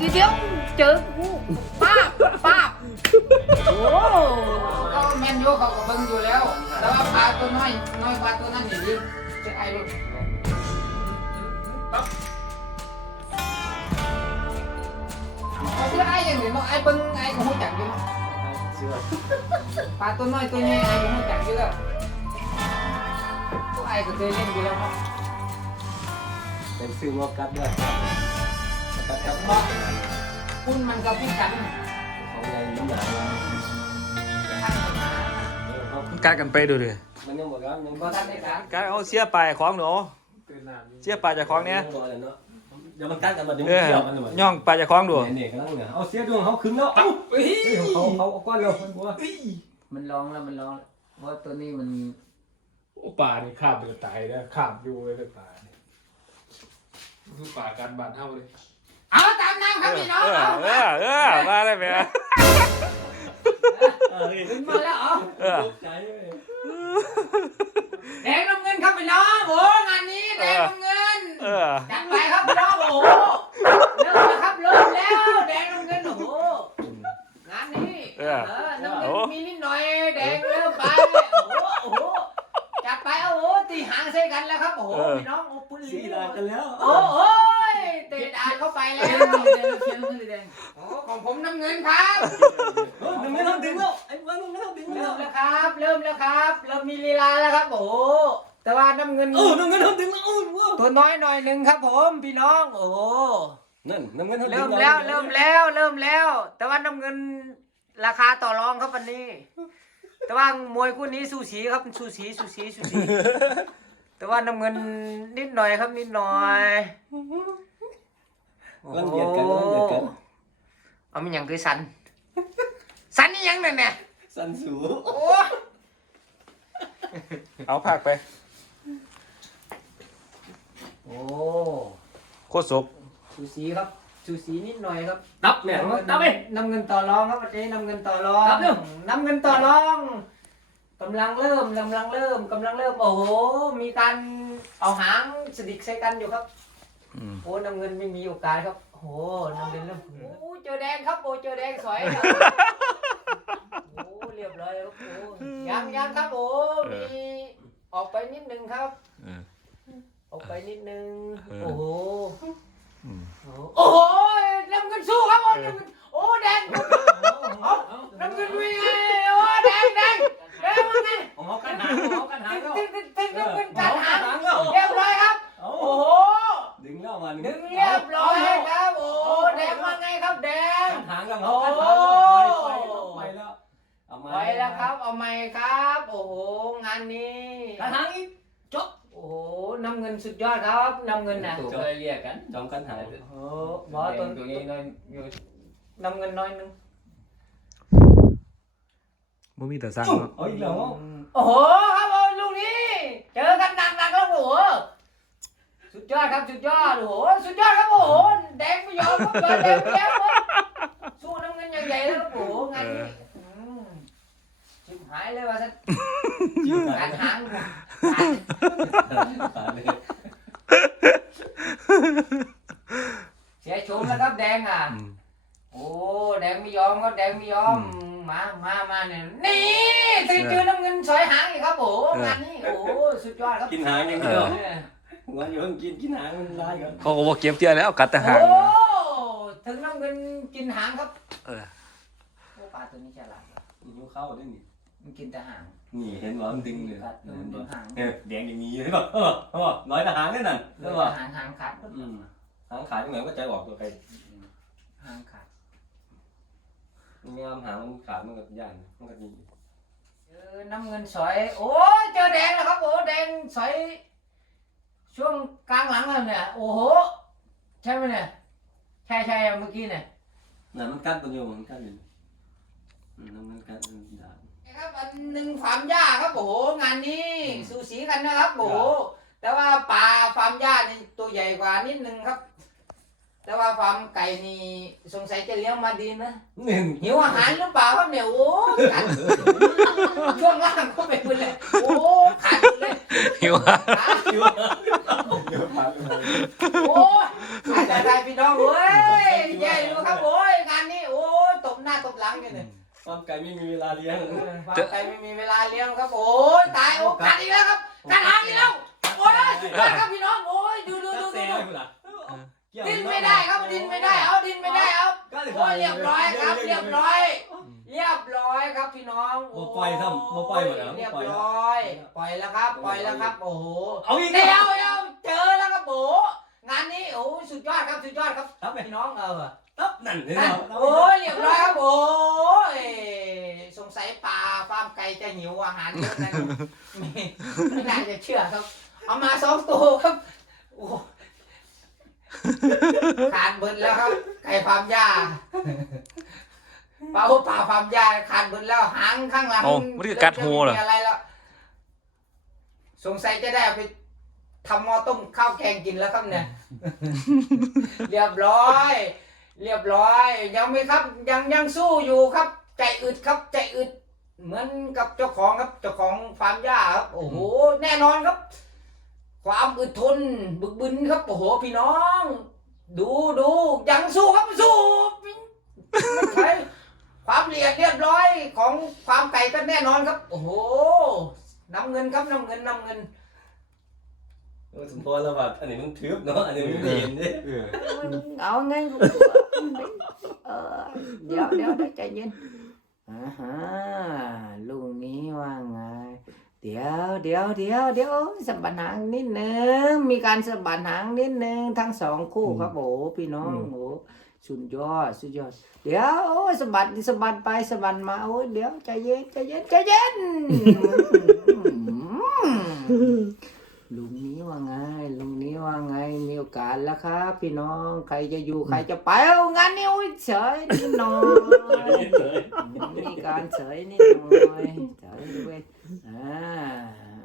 ทีเดียวเจอกูป้าบป้าบโอ้ก็แมนยูเขาก็เบิ่งอยู่แล้ว แต่ว่าปลาตัวน้อยน้อยปลาตัวนั้นนี่ดิจะไอ้ลูกเขาเชื่อไอ้อย่างนี้เนาะไอ้เบิ่งไอ้ก็หูจักอยู่เนาะเชื่อปลาตัวน้อยตัวใหญ่ไอ้ก็หูจักอยู่แล้วพวกไอ้ก็เคยเล่นอยู่แล้วเนาะเป็นซื้อมอกัดด้วย กัดกับบ่คุณมันก็พิกันเขาใหญ่น้ำหนักกัดกันไปดูดิมันยังบอกว่ายังบ่ทันได้การกัดเอาเสียปลายของหนูเสียปลายจากของเนี้ยเดี๋ยวมันกัดกันมาเดี๋ยวเอมันอเกี่ยวกันเลยย่องปลายจากของดูเนี่ยกำลังเนี่ยเอาเสียดวงเขาขึ้นแล้วเอ้าเฮ้ยเฮ้ยเขาเขาเอาก้อนเร็วมันบัวมันร้องแล้วมันร้องว่าตัวนี้มันโอ้ป่านี่ข้ามไปตายนะข้ามอยู่เลยป่านี่คือป่าการบานเท่าเลย เอาตามน้ำครับพี่น้องเออเอาเออเออมาได้ไหมเออขึ้นมาแล้วเหรอ เออ ใจเลย แดงน้ำเงินครับพี่น้องโอ้งานนี้แดงน้ำเงิน เออ จัดไปครับพี่น้องโอ้โหเริ่มแล้วครับเริ่มแล้วแดงน้ำเงินโอ้โหงานนี้ เออ เออน้ำเงินมีนิดหน่อยแดงเริ่มไปโอ้โหโอ้โหจัดไปโอ้โหตีหางใส่กันแล้วครับโอ้โหพี่น้องโอ้ปุ้น สี ลี ดากันแล้ว โอ้โหเตะดาดเข้าไปแล้ว โอ้ของผมน้ำเงินครับเออมันไม่ต้องดึงแล้วไอ้มันไม่ต้องดึงแล้เริ่วมแล้วครับ เริ่มแล้วครับ เริ่มมีลีลาแล้วครับโอ้โหแต่ว่าน้ำเงินเออน้ำเงินเขาดึงแล้วเออว้าวตัวน้อยหน่อยหนึ่งครับ ผมพี่น้องโอ้โหนั่นน้ำเงินเขาดึงเริ่มแล้วเริ่มแล้วเริ่มแล้ว แต่ว่าน้ำเงินราคาต่อรองครับวันนี้ แต่ว่ามวยคู่นี้สูสีครับสูสีสูสีสูสีแต่ว่าน้ำเงินนิดหน่อยครับนิดหน่อย รังโหเกียจกันรังเกียจกันเอามันหยังคือสัน สันนี่ยังเนี่ยเนี่ยสันสูโอ้เอาผักไป โอ้โคตรศพสูสีครับสูสีนิดหน่อยครับตับเนี่ยน้ำตับไปน้ำเงินต่อรองครับวันนี้น้ำเงินต่อรองครับเร็วน้ำเงินต่อรองกำลังเริ่มกำลังเริ่มกำลังเริ่มโอ้โหมีการเอาหางสดิกใส่กันอยู่ครับอืม โอ้น้ำเงินไม่มีโอกาสครับโอ้โหน้ำเงินเริ่มโอ้เจอแดงครับโอ้เจอแดงสวยครับโอ้เรียบร้อยครับโอ้ยังยังครับโอ้มีออกไปนิดนึงครับเออออกไปนิดนึงเออโอ้โหอืมโอ้โหน้ำเงินสู้ครับโอ้น้ำเงินโอ้แดงเอาน้ำเงินวิ่งไงโอ้แดงแดงแดงมาไงของเขากันหางของเขากันหางตึ้งแล้วตึ้งตึ้งตึ้งน้ำเงินขอกังดเขาหากั สุดยอดครับน้ำเงินน่ะถูกเลยเรียกกันจอมกันหางโอ้โหบอสตัวตัวนี้น้อยอยู่น้ำเงินน้อยหนึงบ่มีแต่สั่งเนาะเอาอีกแล้วโอ้โหครับโอ้ลูกนี้เจอกันหนักๆแล้วโอ้โหสุดยอดครับสุดยอดโอ้โหสุดยอดครับโอ้โหแดงไม่ยอมครับแดงไม่ยอมครับสู้น้ำเงินอย่างใหญ่แล้วครับโอ้โหงานนี้มชิบหายเลยว่ะสันจิ้วกัการนหาง ตาเลย เสียโฉมแล้วครับแดงอะ อืม โอ้แดงไม่ยอมครับ แดงไม่ยอมมามามาเนี่ยนี่ตื่นเจอน้ำเงินสอยหางอีกครับโอ้โหงานนี้โอ้โหสุดยอดครับกินหางอย่างเอเดียวอวันอยู่เพิ่งกินกินหางมันได้กันเขาก็บ่เก็บเตี้ยแล้วกัดแต่หางโอ้ถึงน้ำเงินกินหางครับ เออโอ้ปลาตัวนี้ฉลาดว่ะนิ้วเข้าด้วยนี่มันกินแต่หางนี่เห็นว่ามันดึงเลยกัดมันดึงหางเออแดงอย่างนี้เห็นป่ะเออเออน้อยแต่หางนี่นั่นเลเห็ยนป่ะหางหางขาดอืมหางขาดตรงไหนก็ใจออกตัวใครหางขาด งามหางมันขาดมันก็ย่านมันก็ดีเจอน้ำเงินสอยโอ้เจอแดงแล้วครับโอ้แดงสอยช่วงกลางหลังแล้วเนี่ยโอ้โหใช่ไหมเนี่ยใช่ใช่เมื่อกี้เนี่ยนั่นมันกัดตัวเดียวมันกัดอยู่อืมนั่นมันกัดมันด่าครับอันหนึ่งฟาร์มหญ้าครับโอ้โหงานนี้สูสีกันนะครับโอ้โหแต่ว่าปลาฟาร์มหญ้านี่ตัวใหญ่กว่านิดนึงครับ แต่ว่าฟาร์มไก่นี่สงสัยจะเลี้ยงมาดีนะนี่หิวอาหารหรือเปล่าครับเนี่ยโอ้กัดช่วงล่างก็ไปหมดเลยโอ้ขาดหมดเลยหิวอะขาคิวเดี๋ยวพาไปเลยโอ้ยขาดใจพี่น้องเว้ยแย่เลบหลังกันเนี่ยความไก่ไม่มีเวลาเลี้ยงความไก่ไม่มีเวลาเลี้ยงครับโอ้ยตายโอ้กัดอีกแล้วครับกัดหางอีกแล้วโอ้ยสุดยอดครับพี่น้องโอ้ยดูดูดูดู ดูดินไม่ได้ครับดินไม่ได้เอาดินไม่ได้เอาโอ้ยเรียบร้อยครับ เรียบร้อย เรียบร้อยครับพี่น้องบ่ปล่อยซ้ำบ่ปล่อยหมดแล้วเรียบบ่ปล่อยร้อย ปล่อยแล้วครับ ปล่อยแล้วครับ โอ้โหเอาอีกเดี๋ยวเดี๋ยวเจอแล้วครับโบงานนี้โอ้ยสุดยอดครับสุดยอดครับทับไปพี่น้องเออทับนั่นเลยนั่นเนาะโอ้ยเรียบร้อยครับโอ้ยสงสัยปลาฟาร์มไก่จะหิวอาหารเยอะนะไม่ไม่น่าจะเชื่อครับ เอามาสองตัวครับโอ้ ขาดเบิดแล้วครับ ไก่ฟาร์มหญ้าปลาโอ้ปลาฟาร์มหญ้าขาดเบิดแล้วหางข้างหลังเอ้ามันคือกัดหูเหรอไม่มีอะไรแล้วสงสัยจะได้เอาไปทำหม้อต้มข้าวแกงกินแล้วครับเนี่ย เรียบร้อย เรียบร้อย ยังไม่ครับ ยังยังสู้อยู่ครับ ใจอึดครับ ใจอึด เหมือนกับเจ้าของครับ เจ้าของฟาร์มหญ้าครับ โอ้โห แน่นอนครับ ความอึดทนบึกบึนครับโอ้โหพี่น้อง ดูดูยังสู้ครับสู้ไม่ใช่ความละเอียดเรียบร้อยของความไก่ก็แน่นอนครับ โอ้โหน้ำเงินครับน้ำเงินน้ำเงินสมพรแล้วแบบอันนี้มันทึบเนาะอันนี้มันเห็นดิเออเอาไงลูกเออเดี๋ยวเดี๋ยวเดี๋ยวใจเย็นอ่าฮะลุงนี้ว่าไง เดี๋ยวเดี๋ยวเดี๋ยวเดี๋ยวสะบัดหางนิดนึงมีการสะบัดหางนิดนึงทั้งสองคู่ครับโอ้พี่น้องโอ้สุดยอดสุดยอดเดี๋ยวโอ้ยสะบัดสะบัดไปสะบัดมาโอ้ยเดี๋ยวใจเย็นใจเย็นใจเย็นลุงนี้ว่าไงลุงนี้ว่าไงมีโอกาสแล้วครับพี่น้องใครจะอยู่ใครจะไปเอางานนี้โอ้ยเฉยนิดหน่อยมีการเฉยนิดหน่อยเฉยด้วย อ่า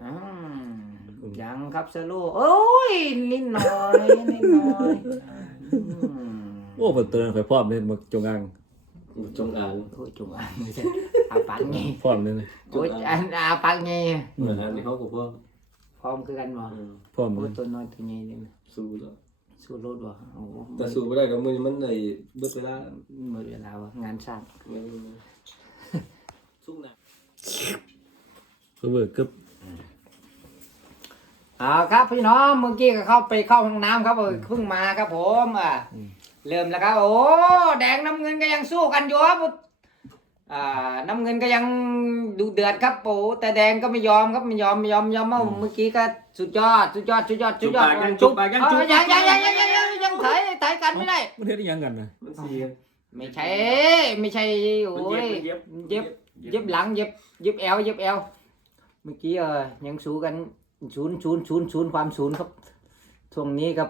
อืมยังครับสโลว์โอ้ยนิดหน่อยนิดหน่อยอืมโอ้เปิดเตือนข่อยพร้อมเลยมาจงอางจงอางโอ้ยจุงอันไม่ใช่อาปังไงพร้อมเลยนะโอ้ยอันอาปังไงเหมือนอันนี้เขากับพวกพร้อมคือกันบ่พร้อมโอ้เลยยตัวน้อยตัวใหญ่นี่นะสู้แล้วสู้รถบ่โอ้โหแต่สู้ไม่ได้กับมือมันเลยเบิดเวลาหมดเวลาวะงานสร้าง สู้หนัก เพื่อเบิกกึบเอาครับพี่น้องเมื่อกี้ก็เข้าไปเข้าห้องน้ำครับเออเพิ่งมาครับผมอะเริ่มแล้วครับ โอ้แดงน้ำเงินก็ยังสู้กันอยู่ครับอ่าน้ำเงินก็ยังดูเดือดครับโอ้แต่แดงก็ไม่ยอมครับไม่ยอมไม่ยอมไม่ยอมเมื่อเมื่อกี้ก็สุดยอดสุดยอดสุดยอดสุดยอดจุบปากยังจุบเออยังยังยังยังยังยังยังไถไถกันไม่ได้มันเฮ็ดอิหยังกันนะมันเสียไม่ใช่ไม่ใช่โอ้ยเย็บเย็บหลังเย็บเย็บแอวเย็บแอวเมื่อกี้เออยังสู้กันศูนย์ศูนย์ศูนย์ศูนย์ความศูนย์ครับช่วงนี้ครับ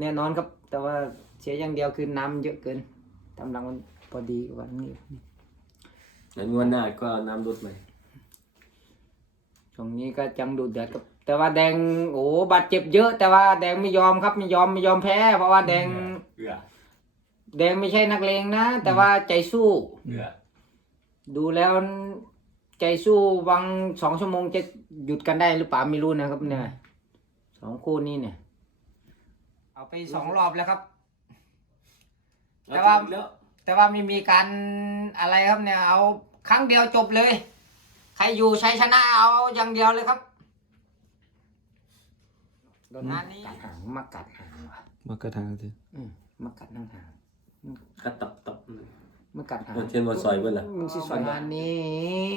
แน่นอนครับ แต่ว่าเสียอย่างเดียวคือน้ำเยอะเกินกำลังมันพอดีกว่านี้งั้นวันหน้าก็น้ำลดใหม่ช่วงนี้ก็จังดูเดือดครับแต่ว่าแดงโอ้บาดเจ็บเยอะ แต่ว่าแดงไม่ยอมครับไม่ยอมไม่ยอมแพ้ เพราะว่าแดงเอือแดงไม่ใช่นักเลงนะ แต่ว่าใจสู้เอือดูแล้ว ใจสู้วังสองชั่วโมงจะหยุดกันได้หรือเปล่าไม่รู้นะครับ เนี่ยสองคู่นี้เนี่ย เอาไปสองรอบแล้วครับ แต่ว่าแล้วแต่ว่าไม่มีการอะไรครับเนี่ย เอาครั้งเดียวจบเลย ใครอยู่ใช้ชนะเอาอย่างเดียวเลยครับงานนี้กัดหางมากัดหางว่ะมากระทางสิอืมมากัดนั่งหางกระตับตับ มากัดหางมันเทียนมาซอยเบิ่นล่ะมึงสิสอนงานนี้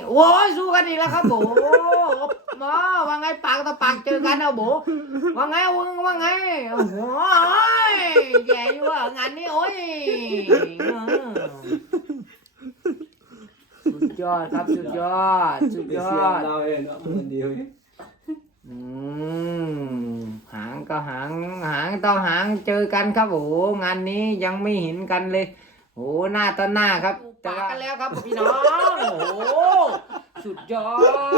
โอ้ยสู้กันอีกแล้วครับโบมาว่าไงปากต่อปากเจอกันเอาโบว่าไงวึงว่าไงโอ้โหแย่อยู่ว่ะงานนี้โอ้ยสุดยอดครับสุดยอดสุดยอดเราเองเนาะมันดีเว้ยอืมหางก็หางหางต่อหางเจอกันครับโอ้โหงานนี้ยังไม่เห็นกันเลย โอ้โหหน้าต่อหน้าครับปากกันแล้วครับพี่น้อง โอ้โห สุดยอ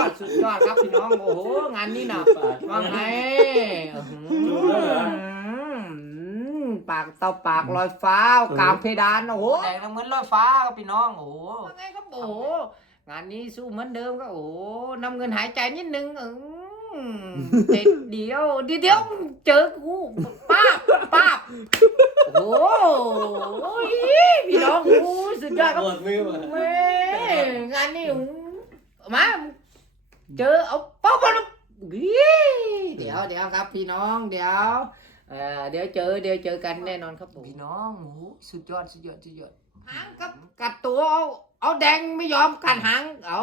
ด สุดยอดครับพี่น้อง โอ้โห งานนี้นะว่าไงอื้อหือปากต่อปากลอยฟ้ากลางเพดาน โอ้โหแดงเหมือนลอยฟ้าครับพี่น้อง โอ้โหว่าไงครับโอ้โหงานนี้สู้เหมือนเดิมก็โอ้โหน้ำเงินหายใจนิดนึงอืม เด็ดเดียวเดี๋ยวเดี๋ยวเจอกูป้าบป้าบโอ้โหพี่น้องโอ้ยสุดยอดครับหมดมือมาแม่งานนี้มาเจอเอาป๊อปป๊อปเดี๋ยวเดี๋ยวครับพี่น้องเดี๋ยวเอ่อเดี๋ยวเจอเดี๋ยวเจอกันแน่นอนครับผมพี่น้องโอ้โหสุดยอดสุดยอดสุดยอดหางครับกัดตัวเอาเอาแดงไม่ยอมกัดหางเอา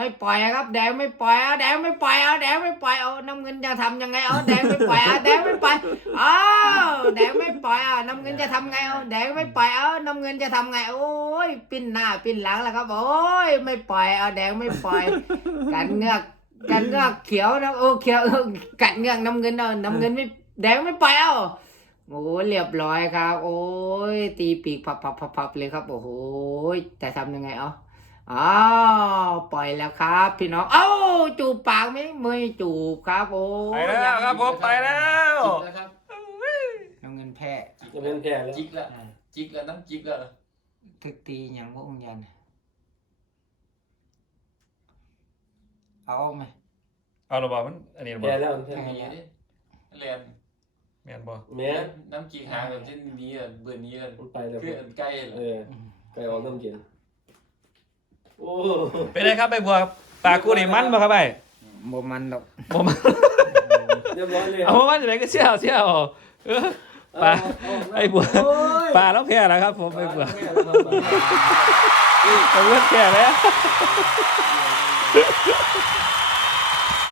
ไม่ปล่อยครับ แดงไม่ปล่อยเอาแดงไม่ปล่อยเอาแดงไม่ปล่อยเอาน้ำเงินจะทำยังไงเอาแดงไม่ปล่อยเอาแดงไม่ปล่อยเอาแดงไม่ปล่อยเอาน้ำเงินจะทำไงเอาแดงไม่ปล่อยเอาน้ำเงินจะทำไง โอ้ยปิ้นหน้าปิ้นหลังแล้วครับ โอ้ยไม่ปล่อยเอาแดงไม่ปล่อย กันเงือกกันเงือกเขียวนะโอ้เขียวกัดเงือกน้ำเงินเอาน้ำเงินไม่แดงไม่ปล่อยเอาโอ้เรียบร้อยครับ โอ้ยตีปีกพับพับพับพับเลยครับโอ้โหจะทำยังไงเอา อ้าวปล่อยแล้วครับ พี่น้องเอ้าจูบปากไหมไม่จูบครับโอ้ไปแล้วครับผมไปแล้วจิกแล้วครับน้ำเงินแพ้จะเป็นแพ้แล้วจิกแล้วจิกแล้วน้ำจิกแล้วถึกตีอย่างพระองค์ยันเอาไหมเอาระบามันอันนี้ระบาแพ้แล้วแพ้แพ้นี่ดิเรียนแม่นบ่แม่น้ำจิกหางแบบเช่นนี้อะเบื่อนี้อะมันไปแล้วคือใกล้เออไก่ออกน้ำเย็น โอ้เป็นไงครับไปบัวปลากูนี่มันบ่ครับไอ้บ่มันดอกบ่มันเรียบร้อยเลยเอาบ่มันจะไหนก็เชี่ยวเชี่ยวเออปลาไอ้บัวปลาแล้วแพ้แล้วครับ ผมไปบัวไปบัวแพ้แล้ว